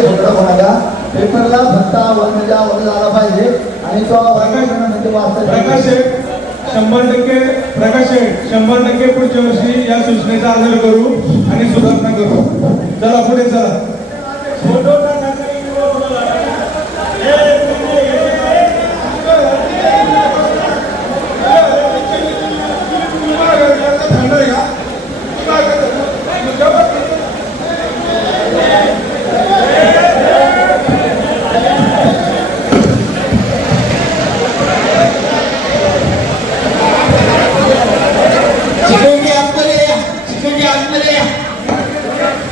मध्ये झगडा होणारा पेपरला भत्ता वनजा वगैरे झाला पाहिजे. आणि तो म्हणजे वाचता शेठ, शंभर टक्के प्रकाश शंभर टक्के पुढच्या वर्षी या सूचनेचा आदर करू आणि सुधारणा करू. चला पुढे चला.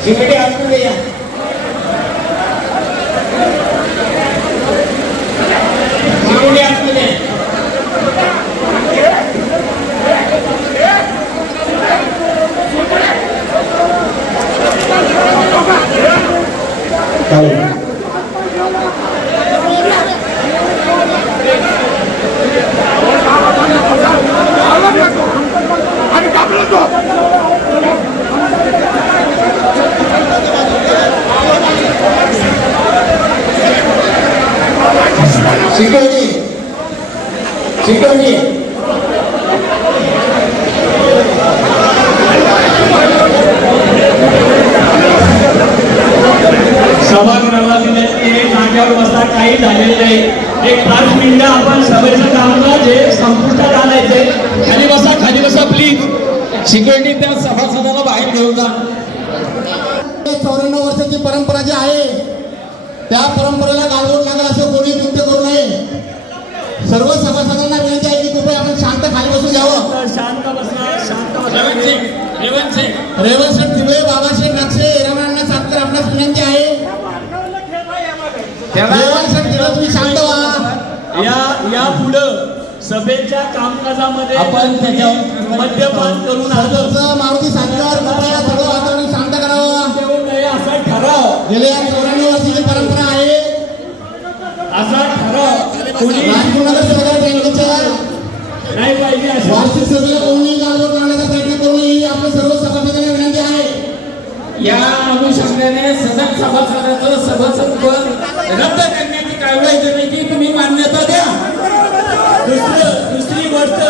शिकवणी शिकवणी शिकवणी सभागृहाला विनंती आहे जागेवर बसता काही झालेलं नाही. एक पाच मिनिटं आपण सभेचं कामकाज हे संपुष्टात आणायचे. खाली बसा खाली बसा प्लीज शिकवणी त्या सभासदाला बाहेर घेऊन जा. चौऱ्याण्णव वर्षाची परंपरा जी आहे त्या परंपरेला गाळवून लागेल असं कोणी कृत्य करू नये. सर्व सभासदांना विनंती आहे की कृपया आपण शांत खाली बसून घ्यावं शांत रेवंत शेठ तिबळे बाबाशेठ नक्षे हिरामणांना सातकर आपणास विनंती आहे. रेवंत शेठ तिबळे तुम्ही शांत व्हा. या या पुढं सभेच्या कामकाजामध्ये आपण मद्यपान करून आलं. मारुती सातकर कृपया वातावरण शांत करावं. असा ठराव. गेल्या बँकेच्या वार्षिक सभेला कोणी प्रयत्न करू नये आपल्या सर्व सभासदांना विनंती आहे. या अनुषंगाने सदन सभासदाचं सभासदत्व रद्द करण्याची कारवाई करण्याची तुम्ही मान्यता द्या. दुसरं दुसरी गोष्ट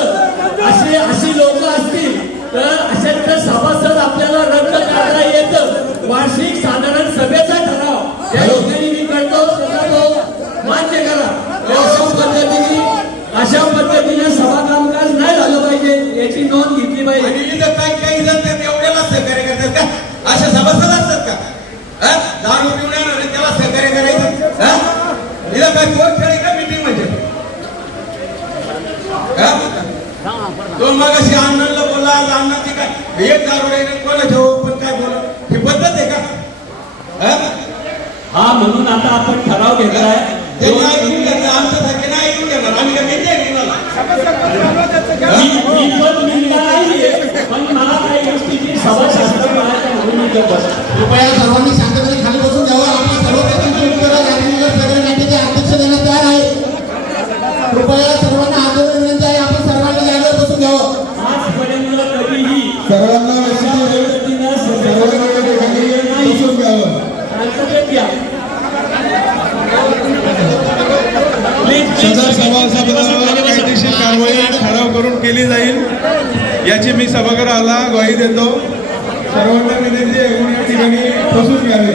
असे अशी लोक असतील तर जर सभासद आपल्याला रद्द करता येतं. वार्षिक साधारण सभेचा ठराव. या ठिकाणी मी करतो. मान्य करा. अशा पद्धतीने अशा पद्धतीने सभा कामकाज नाही झालं पाहिजे याची नोंद घेतली पाहिजे आणि इथं काही काही जण ते एवढ्याला सहकार्य करतात का अशा सभासद असतात का हा? दारू पिऊन आणि त्याला सहकार्य करायचं हा? इथं काय कोण खेळ का मीटिंग म्हणजे हा? दोन मग अशी अण्णांना बोला अण्णाची काय एक दारू आहे कोणाच्या पण काय बोला ही पद्धत आहे का हा? हा म्हणून आता आपण ठराव घेतलाय ते कृपया सर्वांनी शांततेने खाली बसून घ्यावं आपण सर्व प्रश्नांची उत्तरं गांधीनगर सगळे बँकेचे अध्यक्ष देण्यास तयार आहे. कृपया सर्वांना हात विनंती आहे. आपण सर्वांना जागेवर बसून घ्यावं सर्वांना कारवाई ठराव करून केली जाईल. याची मी सभागृहाला ग्वाही देतो. सर्वांना विनंती आहे म्हणून या ठिकाणी बसून घ्यावे.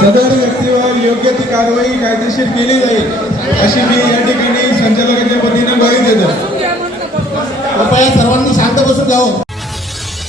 सदर व्यक्तीवर योग्य ती कारवाई कायदेशीर केली जाईल अशी मी या ठिकाणी संचालकांच्या वतीने ग्वाही देतो. कृपया सर्वांनी शांत बसून जावं.